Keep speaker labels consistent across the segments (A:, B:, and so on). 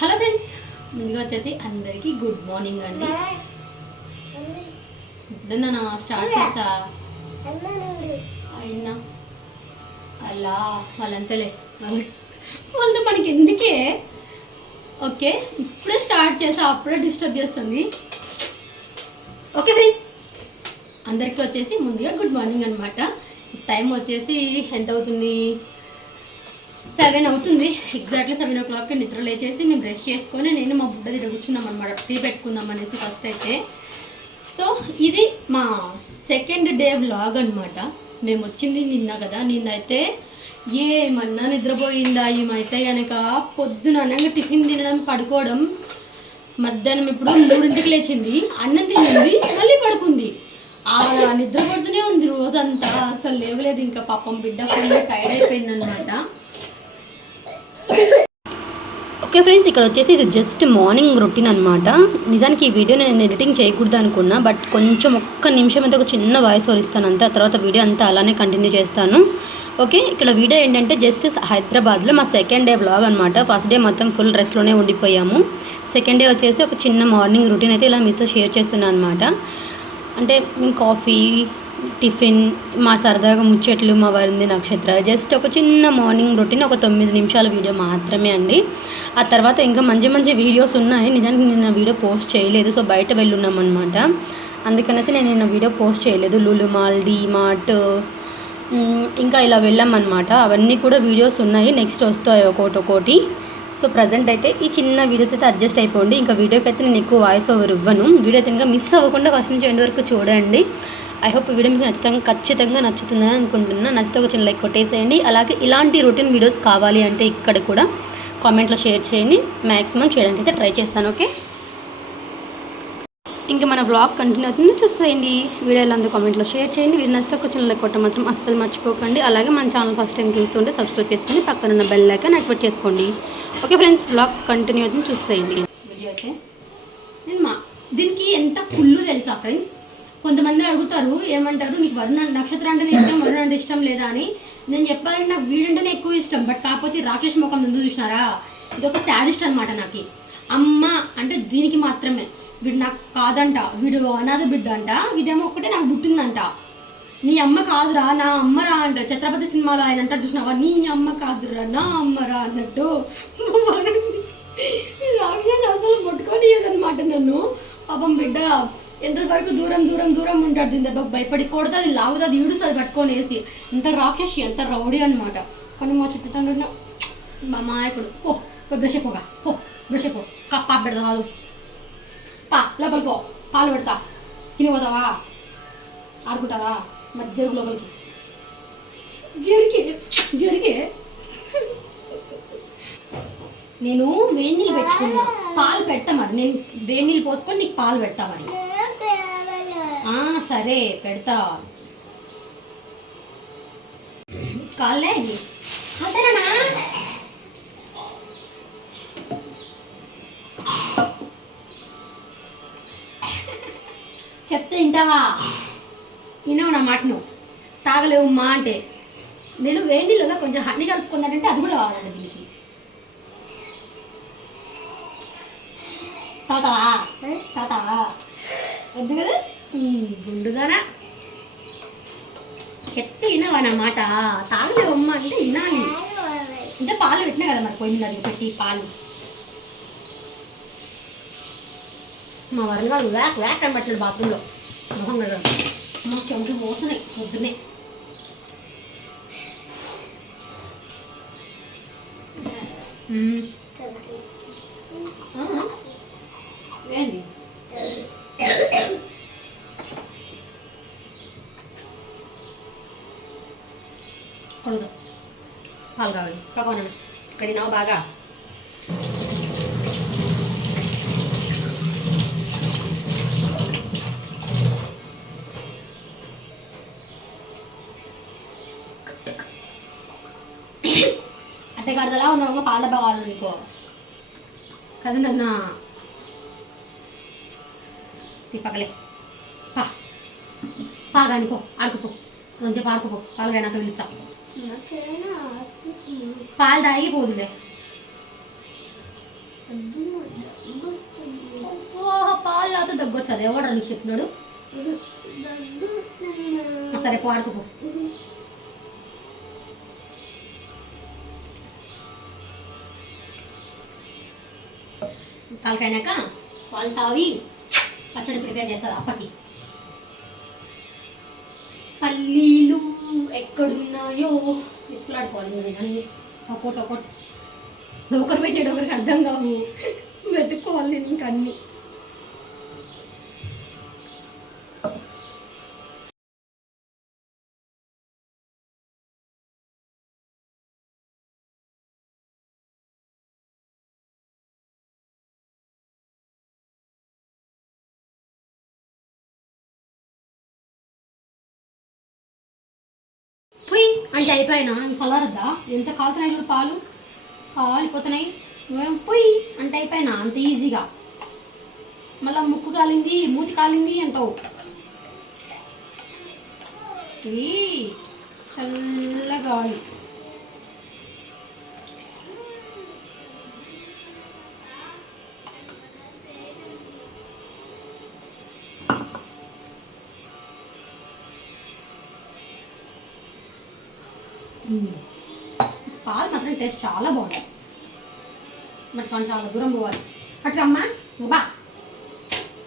A: Hello friends ముందుగా వచ్చేసి అందరికీ గుడ్ మార్నింగ్ అండి. ఇప్పుడు నేను స్టార్ట్ చేసా? అయినా. అలా వాళ్ళంతలే. వాళ్ళు వాళ్ళతో మనకి ఎందుకే ఓకే ఇప్పుడే స్టార్ట్ చేసా అప్పుడే డిస్టర్బ్ చేస్తుంది. ఓకే ఫ్రెండ్స్ అందరికీ వచ్చేసి ముందుగా గుడ్ మార్నింగ్ అనమాట టైం వచ్చేసి ఎంత అవుతుంది? సెవెన్ అవుతుంది. ఎగ్జాక్ట్లీ సెవెన్ ఓ క్లాక్కి నిద్ర లేచేసి మేము బ్రష్ చేసుకొని నేను మా బుడ్డ దగ్గర కూర్చున్నాం అనమాట టీ పెట్టుకుందాం అనేసి ఫస్ట్ అయితే. సో ఇది మా సెకండ్ డే వ్లాగ్ అనమాట మేము వచ్చింది నిన్న కదా. నిన్న అయితే ఏమన్నా నిద్రపోయిందా ఏమైతే కనుక పొద్దున అనగా టిఫిన్ తినడం పడుకోవడం. మధ్యాహ్నం ఇప్పుడు మూడింటికి లేచింది. అన్నం తినింది మళ్ళీ పడుకుంది. ఆ నిద్ర పడుతూనే ఉంది రోజంతా. అసలు లేవలేదు ఇంకా పాపం బిడ్డ ఫుల్ టైర్డ్ అయిపోయింది అనమాట ఓకే ఫ్రెండ్స్ ఇక్కడ వచ్చేసి ఇది జస్ట్ మార్నింగ్ రొటీన్ అనమాట నిజానికి ఈ వీడియో నేను ఎడిటింగ్ చేయకూడదు అనుకున్నా బట్ కొంచెం ఒక్క నిమిషం అయితే ఒక చిన్న వాయిస్ వరిస్తాను అంతే. ఆ తర్వాత వీడియో అంతా అలానే కంటిన్యూ చేస్తాను. ఓకే ఇక్కడ వీడియో ఏంటంటే జస్ట్ హైదరాబాద్లో మా సెకండ్ డే బ్లాగ్ అనమాట ఫస్ట్ డే మొత్తం ఫుల్ రెస్ట్లోనే ఉండిపోయాము. సెకండ్ డే వచ్చేసి ఒక చిన్న మార్నింగ్ రొటీన్ అయితే ఇలా మీతో షేర్ చేస్తున్నాను అనమాట అంటే మేము కాఫీ టిఫిన్ మా సరదాగా ముచ్చట్లు మా వరింది నక్షత్ర జస్ట్ ఒక చిన్న మార్నింగ్ రొటీన్ ఒక తొమ్మిది నిమిషాల వీడియో మాత్రమే అండి. ఆ తర్వాత ఇంకా మంచి మంచి వీడియోస్ ఉన్నాయి. నిజానికి నేను వీడియో పోస్ట్ చేయలేదు సో బయట వెళ్ళున్నాం అనమాట అందుకనేసి నేను నిన్న వీడియో పోస్ట్ చేయలేదు. లులుమాల్ డీమార్ట్ ఇంకా ఇలా వెళ్ళామన్నమాట. అవన్నీ కూడా వీడియోస్ ఉన్నాయి. నెక్స్ట్ వస్తాయి ఒకటి ఒకటి. సో ప్రజెంట్ అయితే ఈ చిన్న వీడియోతో అయితే అడ్జస్ట్ అయిపోండి. ఇంకా వీడియోకి అయితే నేను ఎక్కువ వాయిస్ ఓవర్ ఇవ్వను. వీడియో అయితే ఇంకా మిస్ అవ్వకుండా ఫస్ట్ నుంచి ఎండ్ వరకు చూడండి. ఐ హోప్ వీడియో మీకు ఖచ్చితంగా ఖచ్చితంగా నచ్చుతుందని అనుకుంటున్నాను. నచ్చితే ఒక చిన్న లైక్ కొట్టేసేయండి. అలాగే ఇలాంటి రొటీన్ వీడియోస్ కావాలి అంటే ఇక్కడ కూడా కామెంట్లో షేర్ చేయండి. మ్యాక్సిమం చేయడానికి అయితే ట్రై చేస్తాను ఓకే ఇంకా మన వ్లాగ్ కంటిన్యూ అవుతుంది. చూసేయండి. వీడియోలు అందరూ కామెంట్లో షేర్ చేయండి. వీడియో నచ్చితే ఒక చిన్న లైక్ కొట్టడం మాత్రం అస్సలు మర్చిపోకండి. అలాగే మన ఛానల్ ఫస్ట్ టైం చూస్తుంటే సబ్స్క్రైబ్ చేసుకొని పక్కన ఉన్న బెల్ ఐకాన్ యాక్టివేట్ చేసుకోండి. ఓకే ఫ్రెండ్స్ వ్లాగ్ కంటిన్యూ అవుతుంది. చూసేయండి. వీడియో అయితే. నేను మా దీనికి ఎంత కుళ్ళు తెలుసా ఫ్రెండ్స్ కొంతమంది అడుగుతారు ఏమంటారు నీకు వరుణ నక్షత్రం అంటేనే ఇష్టం వరుణ అంటే ఇష్టం లేదా? అని. నేను చెప్పాలంటే నాకు వీడంటేనే ఎక్కువ ఇష్టం బట్ కాకపోతే రాక్షస ముఖం ముందు చూసినారా? ఇది ఒక శాడిస్ట్ అనమాట నాకు. అమ్మ అంటే దీనికి మాత్రమే. వీడు నాకు కాదంట వీడు అనాథ బిడ్డ అంట ఇదేమో ఒక్కటే నాకు పుట్టిందంట. నీ అమ్మ కాదురా నా అమ్మరా అంట. ఛత్రపతి సినిమాలో ఆయన అంటారు చూసినావా? నీ అమ్మ కాదురా నా అమ్మరా అన్నట్టు. రాక్షస అసలు ముట్టుకోనియదనమాట నన్ను. పాపం బిడ్డ ఎంతవరకు దూరం దూరం దూరం ఉంటాడు దీని దెబ్బకు భయపడి కొడుతుంది లాగుతుంది ఈడుస్తుంది పట్టుకొని వేసి. ఎంత రాక్షసి ఎంత రౌడీ అనమాట కానీ మా చుట్టూ తండ్రి మా మాయకుడు పో బ్రష్ పోగా పో బ్రష్ అయిపో పాప పెడతా కాదు పా లోపలి పో పాలు పెడతా. తిని పోతావా ఆడుకుంటావా? మరి జరుగు లోపలికి. జరిగే జరిగే నేను వేడి నీళ్ళు పెట్టుకున్నా. పాలు పెడతా మరి. నేను వేడి నీళ్ళు పోసుకొని నీకు పాలు పెడతా మరి. సరే పెడతా. కాలే అదేనా చెప్తే వింటావా? వినవు నా మాట నువ్వు తాగలేవు మా అంటే. నేను వేడి నీళ్ళలో కొంచెం హనీ కలుపుకున్నానంటే అది కూడా కావాలండి దీనికి. తాతావా తాతావా వద్దు కదా? ఉమ్, గుండుగానా చెప్తే వినవా నా మాట తాగలేవు అమ్మ అంటే వినాలి అంటే పాలు పెట్టినా కదా మరి పోయింది అది పెట్టి పాలు మా వరలు గారు వ్యాక్ వ్యాక్ అని పెట్టాడు బాత్రూంలో మొహం కదా మా చెమటలు పోతున్నాయి పొద్దున్నే మ్మ్. కొడదు. పాలు కావాలి. పక్కన కడిగినావు బాగా. అంటే కడదలా ఉన్నావు పాల డబ్బా కావాలి నీకో. కదా నన్న? తిప్పకలే పా. పాగానికో పాడుకుపో పాలు ఆడుకోపో పాలుగా పిలుచా పాలు తాగిపోదులే పాలు తాగితే దగ్గొచ్చు అది ఎవడు నీకు చెప్పినాడు? సరే పాడుకోపో తలకైనాక పాలు తాగి పచ్చడి ప్రిపేర్ చేస్తారు అప్పకి. పల్లీ ఎక్కడున్నాయో ఎట్లాడుకోవాలి ఇంకా నేను అన్ని ఒక్కోటి ఒకరు పెట్టాడు ఒకరికి అర్థం కావు. వెతుక్కోవాలి నేను ఇంకా అన్ని. అంటే అయిపోయినా? చల్లారద్దా? ఎంత కాలుతున్నాయి చూడు పాలు? కాలిపోతున్నాయి. పోయి అంటే అయిపోయినా? అంత ఈజీగా. మళ్ళీ ముక్కు కాలింది మూతి కాలింది అంటావు. ఈ చల్లగాలి. పాలు మాత్రం టేస్ట్ చాలా బాగుంది మరి కొంచెం చాలా దూరం పోవాలి. అట్లా అమ్మా బా.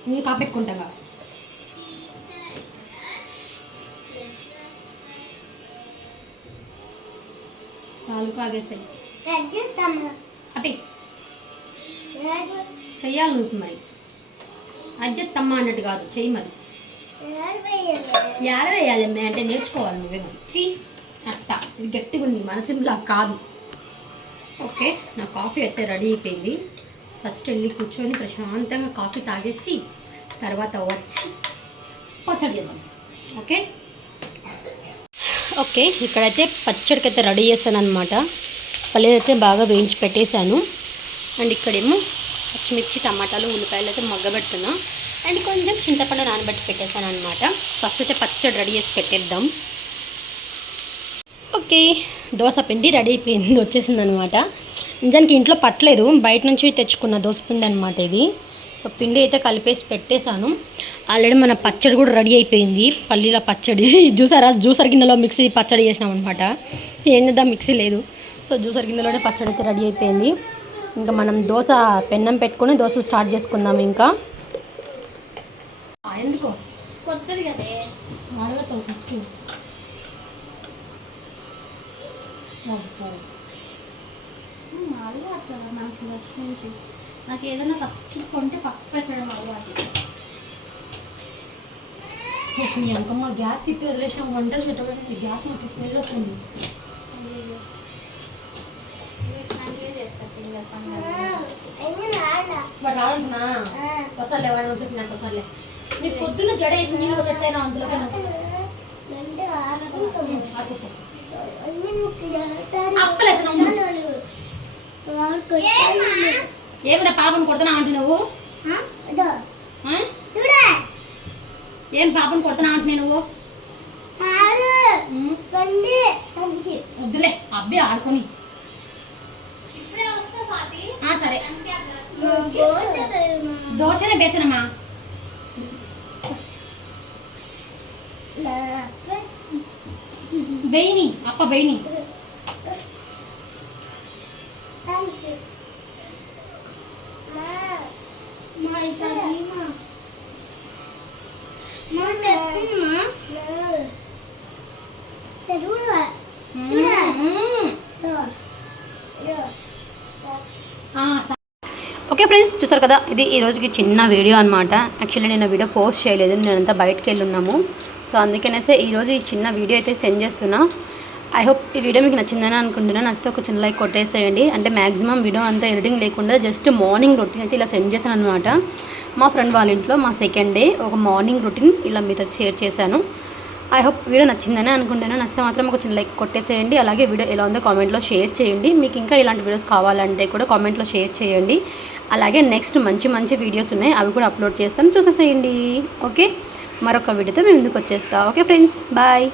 A: నేను కాపెట్టుకుంటాగా పాలు కాగేసాయి. అపి చెయ్యాలి నువ్వు మరి. అజ్జత్తమ్మ అన్నట్టు కాదు చెయ్యి మరి. ఏడ వేయాలి అమ్మే అంటే నేర్చుకోవాలి నువ్వే మరి అట్ట ఇది గట్టిగా ఉంది మనసింలా కాదు. ఓకే నా కాఫీ అయితే రెడీ అయిపోయింది. ఫస్ట్ వెళ్ళి కూర్చొని ప్రశాంతంగా కాఫీ తాగేసి తర్వాత వచ్చి పచ్చడి చేద్దాం. ఓకే? ఓకే ఇక్కడైతే పచ్చడికి అయితే రెడీ చేశాను అనమాట పల్లెదైతే బాగా వేయించి పెట్టేశాను. అండ్ ఇక్కడేమో పచ్చిమిర్చి టమాటాలు ఉల్లిపాయలు అయితే మగ్గబెడుతున్నా. అండ్ కొంచెం చింతపండు నానబెట్టి పెట్టేశాను అనమాట ఫస్ట్ అయితే పచ్చడి రెడీ చేసి పెట్టేద్దాం. ఓకే. దోశ పిండి రెడీ అయిపోయింది వచ్చేసింది అనమాట నిజానికి ఇంట్లో పట్టలేదు బయట నుంచి తెచ్చుకున్న దోశ పిండి అనమాట ఇది. సో పిండి అయితే కలిపేసి పెట్టేశాను. ఆల్రెడీ మన పచ్చడి కూడా రెడీ అయిపోయింది పల్లీల పచ్చడి. జ్యూసర్ జ్యూసర్ గిన్నెలో మిక్సీ పచ్చడి చేసినాం అనమాట ఏం చేద్దాం? మిక్సీ లేదు. సో జ్యూసర్ గిన్నెలోనే పచ్చడి అయితే రెడీ అయిపోయింది. ఇంకా మనం దోశ పెన్నం పెట్టుకొని దోశలు స్టార్ట్ చేసుకుందాం ఇంకా. ఎందుకో?
B: కొత్తది కదే.
A: ఫస్ట్.
B: అలవాటు కదా మనకి ఫస్ట్ నుంచి నాకు ఏదైనా ఫస్ట్ కొంటే ఫస్ట్ పెట్టడం అలవాటు
A: నీ అంకమ్మ గ్యాస్ తిప్పి వదిలేసిన వంటలు పెట్టబోయింది గ్యాస్ మాకు స్మెల్ వస్తుంది రాదంటున్నా వచ్చాలే వాడు వచ్చి నాకు వచ్చాలే నీకు పొద్దున్న జడ వేసి నీళ్ళు చెట్టైనా అందులోకి ఏమిరా పాపను కొడుతున్నావు అంటే నువ్వు? ఏం పాపను కొడుతున్నావు అంటే నువ్వు? వద్దులే అబ్బి ఆడుకొని. సరే.
B: దోశ
A: దోశనే బేచనమ్మా. బెయిని అప్ప ఓకే ఫ్రెండ్స్ చూసారు కదా? ఇది ఈ రోజుకి చిన్న వీడియో అనమాట యాక్చువల్లీ నేను వీడియో పోస్ట్ చేయలేదు. నేనంతా బయటకు వెళ్ళి ఉన్నాము. సో అందుకనేసే ఈరోజు ఈ చిన్న వీడియో అయితే సెండ్ చేస్తున్నా. ఐ హోప్ ఈ వీడియో మీకు నచ్చిందని అనుకుంటున్నాను. నచ్చితే ఒక చిన్న లైక్ కొట్టేసేయండి. అంటే మ్యాక్సిమం వీడియో అంతా ఎడిటింగ్ లేకుండా జస్ట్ మార్నింగ్ రొటీన్ అయితే ఇలా సెండ్ చేశాను అనమాట మా ఫ్రెండ్ వాళ్ళ ఇంట్లో మా సెకండ్ డే ఒక మార్నింగ్ రొటీన్ ఇలా మీతో షేర్ చేశాను. ఐ హోప్ వీడియో నచ్చిందని అనుకుంటున్నాను. నచ్చితే మాత్రం ఒక చిన్న లైక్ కొట్టేసేయండి. అలాగే వీడియో ఎలా ఉందో కామెంట్లో షేర్ చేయండి. మీకు ఇంకా ఇలాంటి వీడియోస్ కావాలంటే కూడా కామెంట్లో షేర్ చేయండి. అలాగే నెక్స్ట్ మంచి మంచి వీడియోస్ ఉన్నాయి. అవి కూడా అప్లోడ్ చేస్తాను చూసేసేయండి. ఓకే మరొక వీడియోతో మేము ముందుకు వచ్చేస్తా. Okay friends bye